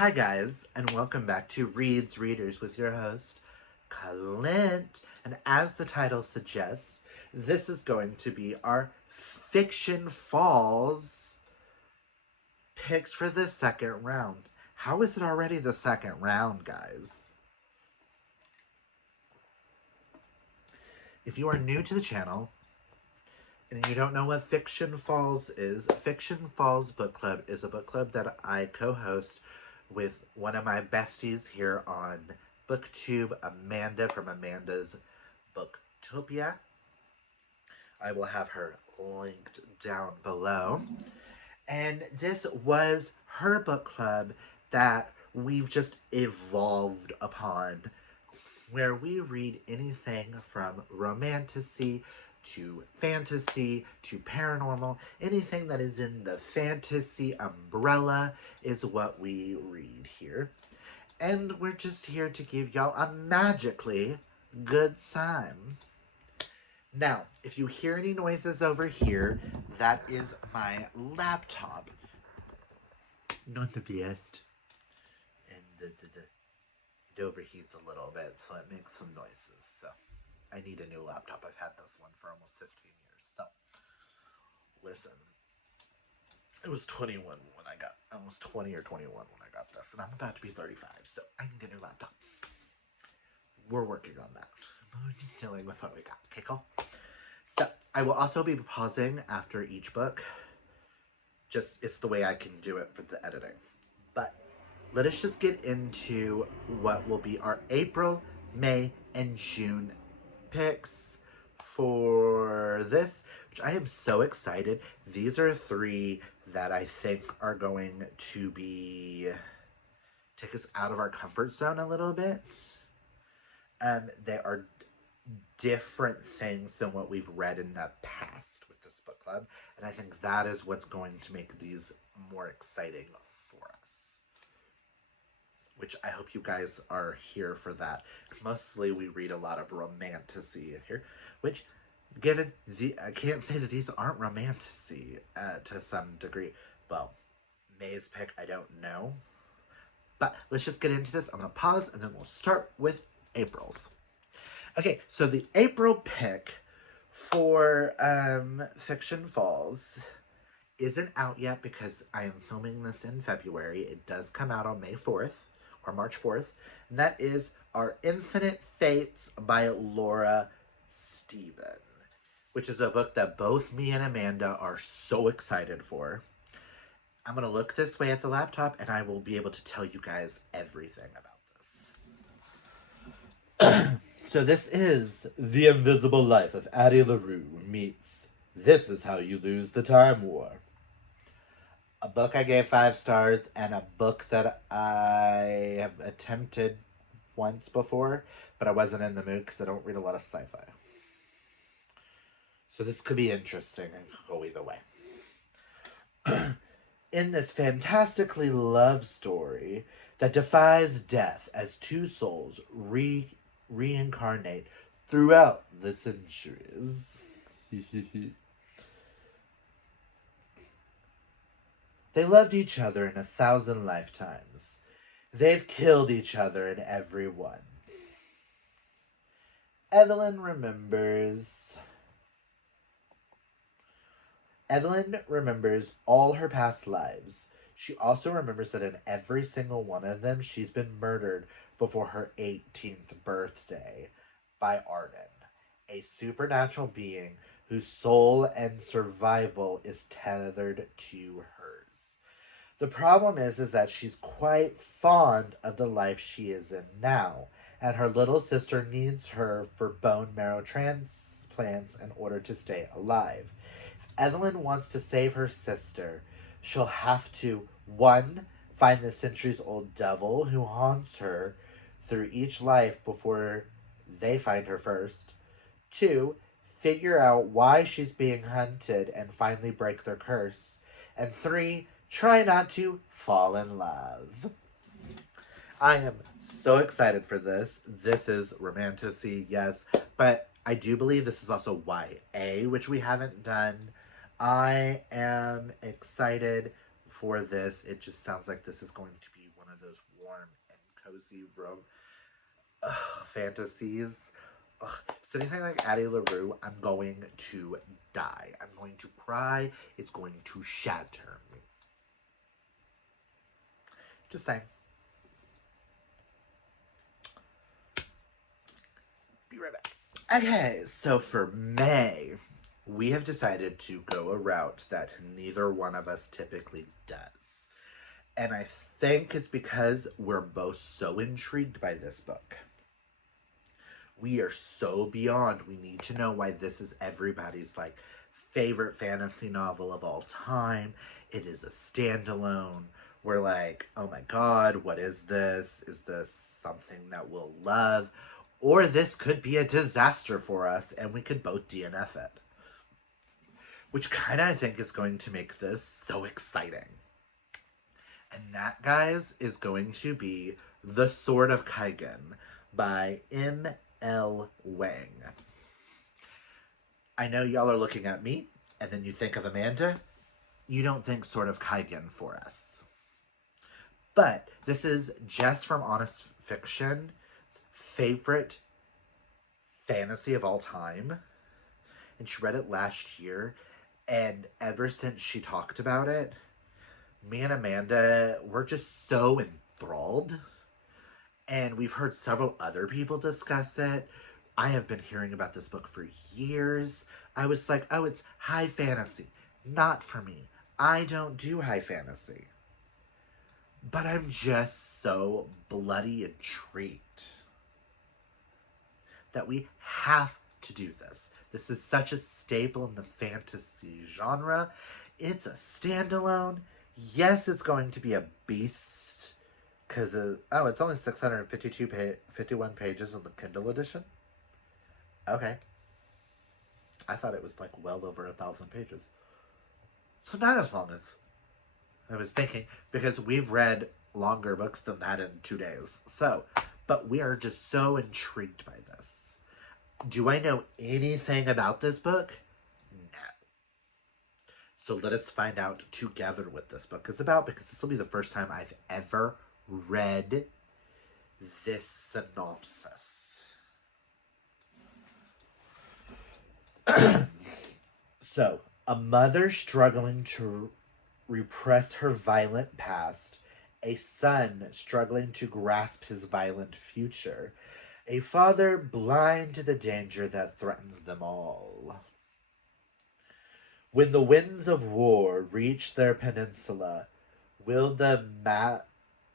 Hi guys, and welcome back to Reads Readers with your host, Clint. And as the title suggests, this is going to be our Fiction Falls picks for the second round. How is it already the second round, guys? If you are new to the channel, and you don't know what Fiction Falls is, Fiction Falls Book Club is a book club that I co-host with one of my besties here on BookTube, Amanda from Amanda's Booktopia. I will have her linked down below. And this was her book club that we've just evolved upon, where we read anything from romantasy to fantasy to paranormal. Anything that is in the fantasy umbrella is what we read here. And we're just here to give y'all a magically good time. Now, if you hear any noises over here, that is my laptop. Not the best. And it overheats a little bit, so it makes some noises. So I need a new laptop. I've had this one for almost 15 years. So listen, it was 21 when I got, almost 20 or 21 when I got this, and I'm about to be 35, so I need a new laptop. We're working on that. We're just dealing with what we got. Okay, cool. So I will also be pausing after each book. Just, it's the way I can do it for the editing. But let us just get into what will be our April, May, and June picks for this, which I am so excited. These are three that I think are going to be take us out of our comfort zone a little bit. They are different things than what we've read in the past with this book club, and I think that is what's going to make these more exciting for us, which I hope you guys are here for that, because mostly we read a lot of romantasy here, which, given I can't say that these aren't romantasy to some degree. Well, May's pick, I don't know, but let's just get into this. I'm gonna pause and then we'll start with April's. Okay, so the April pick for Fiction Falls isn't out yet because I am filming this in February. It does come out on May 4th or March 4th, and that is Our Infinite Fates by Laura Steven, which is a book that both me and Amanda are so excited for. I'm going to look this way at the laptop and I will be able to tell you guys everything about this. So this is The Invisible Life of Addie LaRue meets This Is How You Lose the Time War. A book I gave 5 stars, and a book that I have attempted once before, but I wasn't in the mood because I don't read a lot of sci-fi. So this could be interesting and go either way. In this fantastically love story that defies death as two souls reincarnate throughout the centuries. They loved each other in 1,000 lifetimes. They've killed each other in every one. Evelyn remembers all her past lives. She also remembers that in every single one of them, she's been murdered before her 18th birthday by Arden, a supernatural being whose soul and survival is tethered to hers. The problem is that she's quite fond of the life she is in now, and her little sister needs her for bone marrow transplants in order to stay alive. Evelyn wants to save her sister. She'll have to, 1, find the centuries-old devil who haunts her through each life before they find her first. 2, figure out why she's being hunted and finally break their curse. And 3, try not to fall in love. I am so excited for this. This is romantasy, yes, but I do believe this is also YA, which we haven't done. I am excited for this. It just sounds like this is going to be one of those warm and cozy fantasies. Ugh. If it's anything like Addie LaRue, I'm going to die. I'm going to cry. It's going to shatter me. Just saying. Be right back. Okay, so for May, we have decided to go a route that neither one of us typically does. And I think it's because we're both so intrigued by this book. We are so beyond. We need to know why this is everybody's like favorite fantasy novel of all time. It is a standalone. We're like, oh my god, what is this? Is this something that we'll love? Or this could be a disaster for us and we could both DNF it. Which kind of I think is going to make this so exciting. And that, guys, is going to be The Sword of Kaigen by M.L. Wang. I know y'all are looking at me, and then you think of Amanda. You don't think Sword of Kaigen for us. But this is Jess from Honest Fiction's favorite fantasy of all time. And she read it last year. And ever since she talked about it, me and Amanda were just so enthralled. And we've heard several other people discuss it. I have been hearing about this book for years. I was like, oh, it's high fantasy. Not for me. I don't do high fantasy. But I'm just so bloody intrigued that we have to do this. This is such a staple in the fantasy genre. It's a standalone. Yes, it's going to be a beast. Because, it's only 51 pages in the Kindle edition. Okay. I thought it was like well over 1,000 pages. So not as long as I was thinking, because we've read longer books than that in 2 days. So, but we are just so intrigued by this. Do I know anything about this book? No. So let us find out together what this book is about, because this will be the first time I've ever read this synopsis. So, a mother struggling to repress her violent past, a son struggling to grasp his violent future, a father blind to the danger that threatens them all. When the winds of war reach their peninsula, will the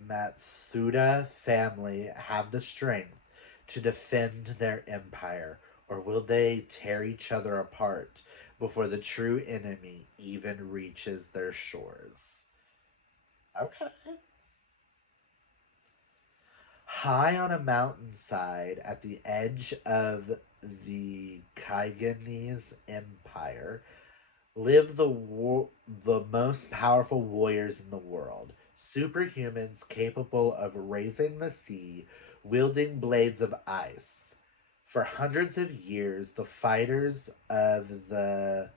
Matsuda family have the strength to defend their empire, or will they tear each other apart before the true enemy even reaches their shores? Okay. High on a mountainside at the edge of the Kaiganese Empire live the most powerful warriors in the world. Superhumans capable of raising the sea, wielding blades of ice. For hundreds of years, the fighters of the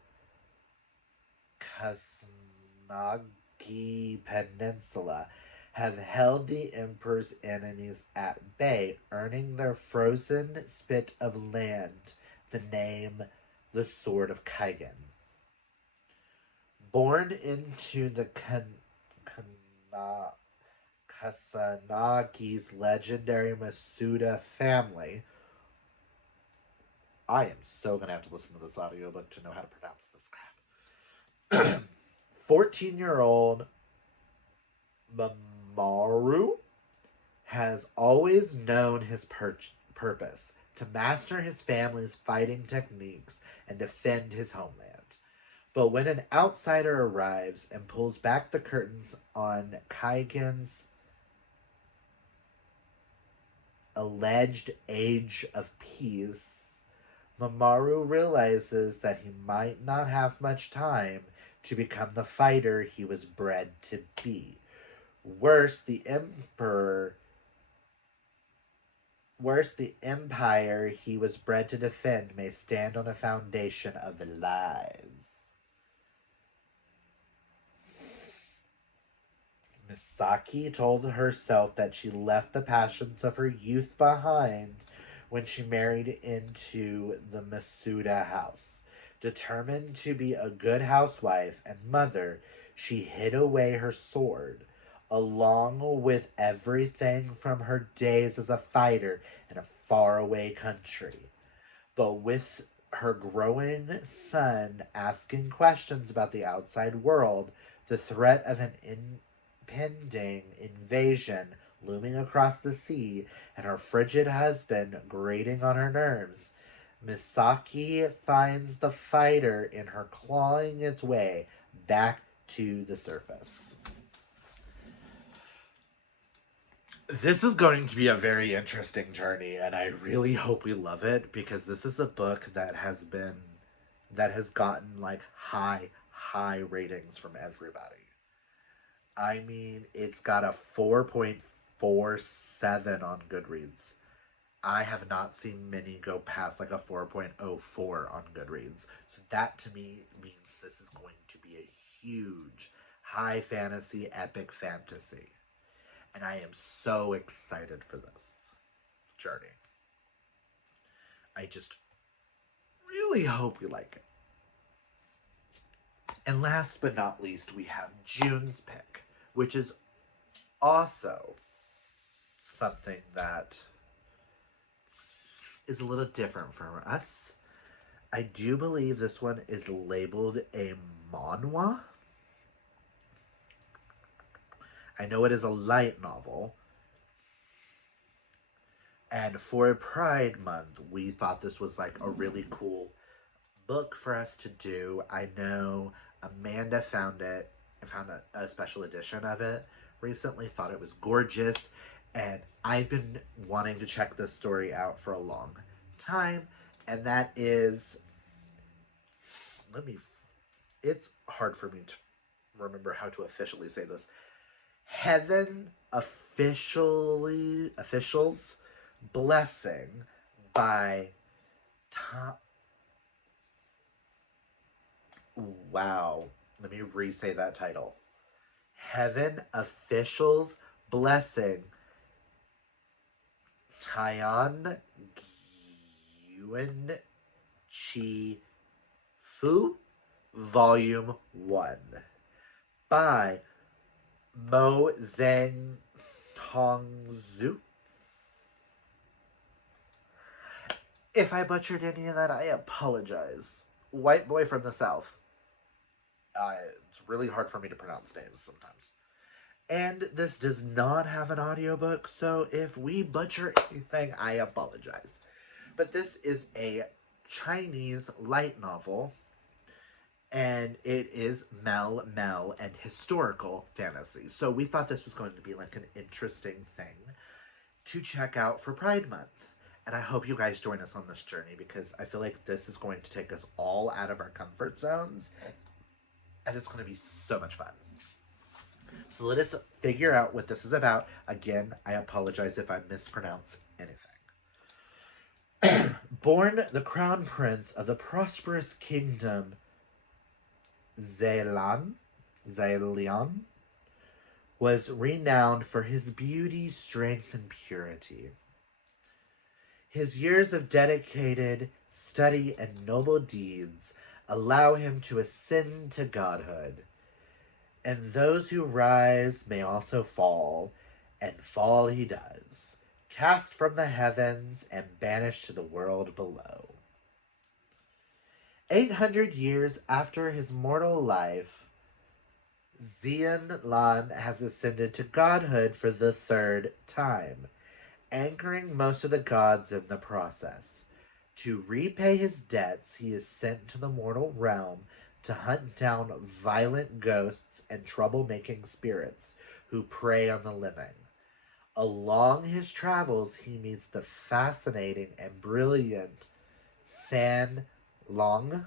Kusanagi Peninsula have held the Emperor's enemies at bay, earning their frozen spit of land the name the Sword of Kaigen. Born into the Kusanagi's legendary Masuda family, I am so going to have to listen to this audiobook to know how to pronounce this crap. 14-year-old Mamoru has always known his purpose, to master his family's fighting techniques and defend his homeland. But when an outsider arrives and pulls back the curtains on Kaigen's alleged age of peace, Mamoru realizes that he might not have much time to become the fighter he was bred to be. Worse, the empire he was bred to defend may stand on a foundation of lies. Misaki told herself that she left the passions of her youth behind when she married into the Masuda house. Determined to be a good housewife and mother, she hid away her sword, along with everything from her days as a fighter in a faraway country. But with her growing son asking questions about the outside world, the threat of an impending invasion looming across the sea, and her frigid husband grating on her nerves, Misaki finds the fighter in her clawing its way back to the surface. This is going to be a very interesting journey, and I really hope we love it because this is a book that has gotten like high ratings from everybody. I mean, it's got a 4.47 on Goodreads. I have not seen many go past like a 4.04 on Goodreads. So that to me means this is going to be a huge high fantasy, epic fantasy. And I am so excited for this journey. I just really hope we like it. And last but not least, we have June's pick, which is also something that is a little different from us. I do believe this one is labeled a manhwa. I know it is a light novel. And for Pride Month, we thought this was like a really cool book for us to do. I know Amanda found it and found a special edition of it recently, thought it was gorgeous, and I've been wanting to check this story out for a long time, and that is, it's hard for me to remember how to officially say this. Heaven Officials Blessing by Tom. Wow. Let me re-say that title. Heaven Officials Blessing. Tyon Yuen Chi Fu, Volume 1. By Mo Zhang Tongzu. If I butchered any of that, I apologize. White boy from the South. It's really hard for me to pronounce names sometimes. And this does not have an audiobook, so if we butcher anything, I apologize. But this is a Chinese light novel, and it is Mel and historical fantasy. So we thought this was going to be like an interesting thing to check out for Pride Month. And I hope you guys join us on this journey because I feel like this is going to take us all out of our comfort zones. And it's going to be so much fun. So let us figure out what this is about. Again, I apologize if I mispronounce anything. Born the crown prince of the prosperous kingdom Zelian was renowned for his beauty, strength, and purity. His years of dedicated study and noble deeds allow him to ascend to godhood. And those who rise may also fall, and fall he does, cast from the heavens and banished to the world below. 800 years after his mortal life, Xian Lan has ascended to godhood for the third time, anchoring most of the gods in the process. To repay his debts, he is sent to the mortal realm to hunt down violent ghosts and troublemaking spirits who prey on the living. Along his travels, he meets the fascinating and brilliant San Lang,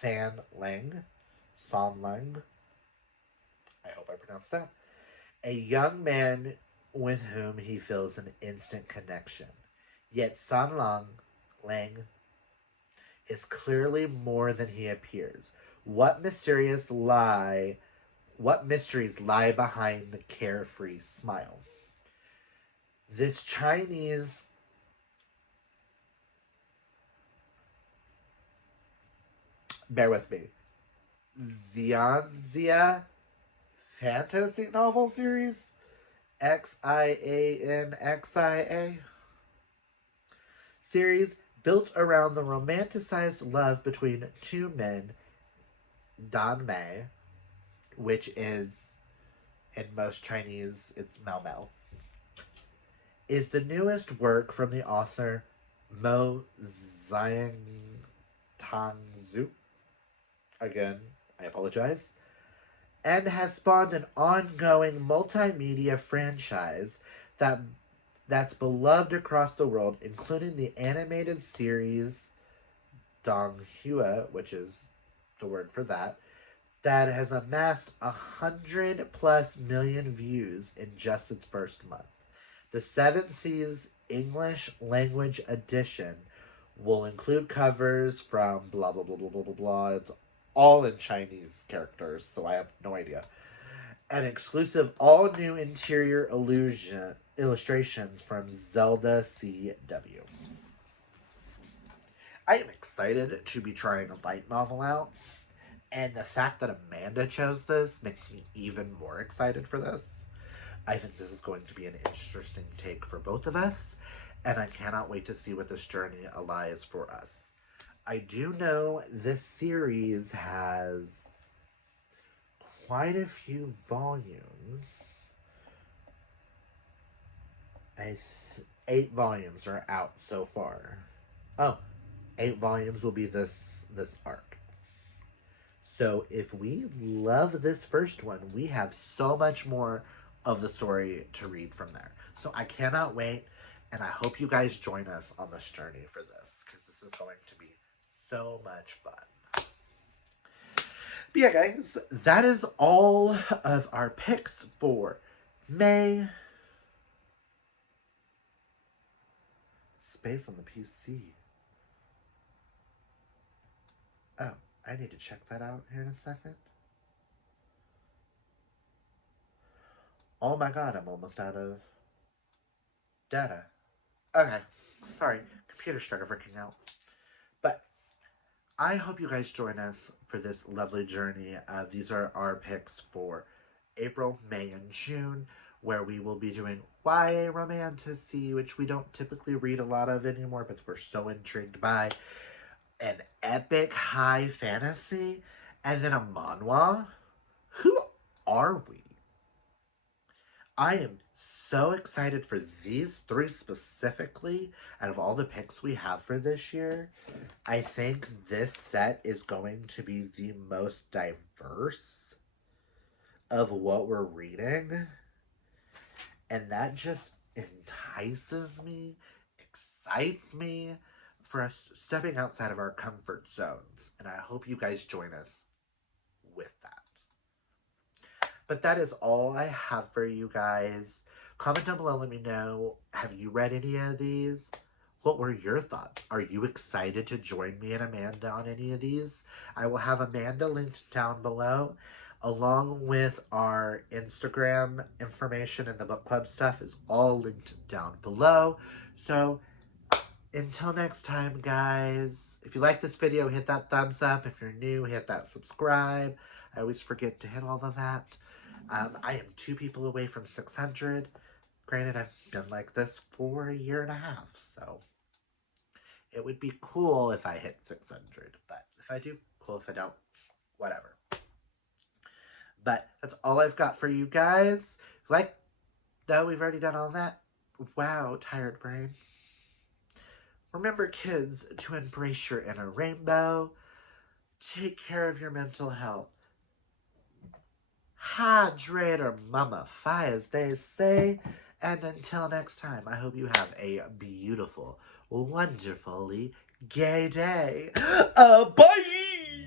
San Lang, I hope I pronounced that, a young man with whom he feels an instant connection. Yet San Lang is clearly more than he appears. What mysterious lie What mysteries lie behind the carefree smile? This Chinese bear with me, Xianxia fantasy novel series, Xianxia series built around the romanticized love between two men, Dan Mei, which is in most Chinese it's Mao Mao, is the newest work from the author Mo Xiangtanzu. Again, I apologize. And has spawned an ongoing multimedia franchise that's beloved across the world, including the animated series Donghua, which is the word for that has amassed 100+ million views in just its first month. The Seven Seas English language edition will include covers from blah blah blah blah blah blah blah. It's all in Chinese characters, so I have no idea. An exclusive all new interior illustrations from Zelda CW. I am excited to be trying a light novel out, and the fact that Amanda chose this makes me even more excited for this. I think this is going to be an interesting take for both of us, and I cannot wait to see what this journey lies for us. I do know this series has quite a few volumes. 8 volumes are out so far. Oh, 8 volumes will be this arc. So if we love this first one, we have so much more of the story to read from there. So I cannot wait, and I hope you guys join us on this journey for this, because this is going to be so much fun. But yeah, guys, that is all of our picks for May. Space on the PC. Oh, I need to check that out here in a second. Oh my god, I'm almost out of data. Okay, sorry, computer started freaking out. But I hope you guys join us for this lovely journey. These are our picks for April, May, and June, where we will be doing YA romantasy, which we don't typically read a lot of anymore, but we're so intrigued by. An epic high fantasy, and then a manhwa. Who are we? I am so excited for these 3 specifically out of all the picks we have for this year. I think this set is going to be the most diverse of what we're reading. And that just entices me, excites me for us stepping outside of our comfort zones. And I hope you guys join us with that. But that is all I have for you guys. Comment down below, let me know, have you read any of these? What were your thoughts? Are you excited to join me and Amanda on any of these? I will have Amanda linked down below, along with our Instagram information, and the book club stuff is all linked down below. So until next time, guys, if you like this video, hit that thumbs up. If you're new, hit that subscribe. I always forget to hit all of that. I am 2 people away from 600. Granted, I've been like this for a year and a half, so it would be cool if I hit 600. But if I do, cool. If I don't, whatever. But that's all I've got for you guys. Like, though, we've already done all that. Wow, tired brain. Remember, kids, to embrace your inner rainbow. Take care of your mental health. Hydrate or mummify, as they say. And until next time, I hope you have a beautiful, wonderfully gay day. Bye!